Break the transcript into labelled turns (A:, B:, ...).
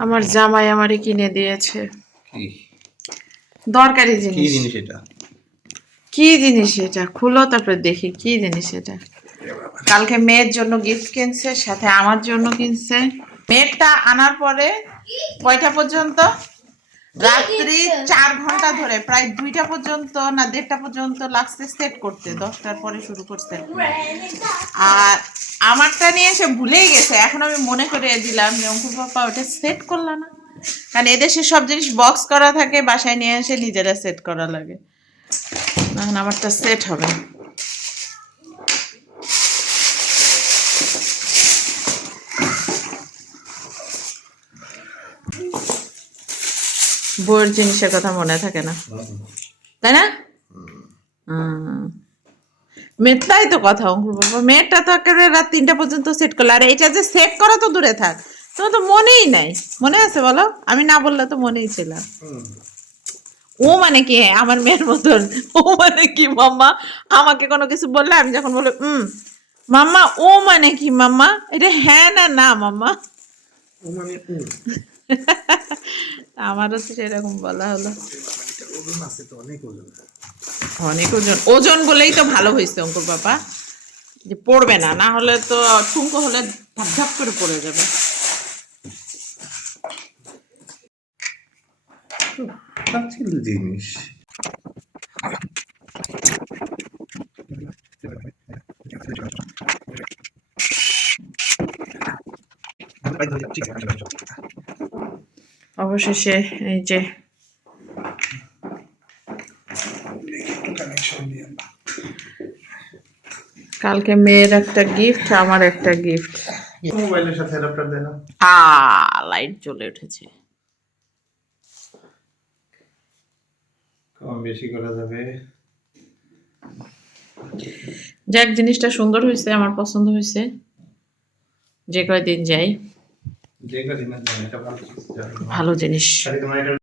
A: আমার জামাই আমারে কিনে দিয়েছে।
B: কি?
A: দরকারি
B: কি
A: জিনিস
B: জিনিস এটা?
A: কি জিনিস এটা? খুলো তারপরে দেখি কি জিনিস এটা। কালকে মেয়ের জন্য গিফট কিনছে সাথে আমার জন্য কিনছে। মেয়েরটা আনার পরে কয়টা পর্যন্ত? রাত্রি চার ঘণ্টা ধরে প্রায় দুইটা পর্যন্ত না দেড়টা পর্যন্ত লাগছে সেট করতে। দশটার পরে শুরু করতে আর আমারটা নিয়ে এসে ভুলেই গেছে। এখন আমি মনে করে দিলাম যে অঙ্কুর পাপা ওটা সেট করলা না। কারণ এদেশে সব জিনিস বক্স করা থাকে বাসায় নিয়ে এসে নিজেরা সেট করা লাগে। এখন আমারটা সেট হবে। বইয়ের জিনিসের কথা মনে থাকে না। তাই না? হুম। মেয়েটাই তো কথা অঙ্কুর বাবা মেয়েটা তো একেবারে রাত তিনটা পর্যন্ত সেট করল। আর এটা যে সেট করা তো দূরে থাক। তোমার তো মনেই নাই। মনে আছে বলো? আমি না বললে তো মনেই ছিল। ও মানে কি? আমার মেয়ের মতন। ও মানে কি মাম্মা? আমাকে কোনো কিছু বললে আমি যখন বলি হুম মাম্মা ও মানে কি মাম্মা? এটা হ্যাঁ না না মাম্মা।
B: মানে উম,
A: আমারও তো সেরকম বলা হলো।
B: তো অনেক ওজন।
A: অনেক ওজন। ওজন বলেই তো ভালো হয়েছে অঙ্কুর বাবা। যে পড়বে না না হলে তো ঠুমকো হলে ধাপ ধাপ করে পড়ে যাবে।
B: ছিল জিনিস।
A: অবশেষে এই যে কালকে মেয়ের একটা গিফট আমার একটা গিফট
B: মোবাইলের সাথে অ্যাডাপ্টার
A: আ লাইট জ্বলে উঠেছে।
B: কম বেশি করা যাবে।
A: যাক জিনিসটা সুন্দর হয়েছে আমার পছন্দ হয়েছে। যে কয়দিন যাই
B: যে কদিন না এটা ভালো
A: জিনিস।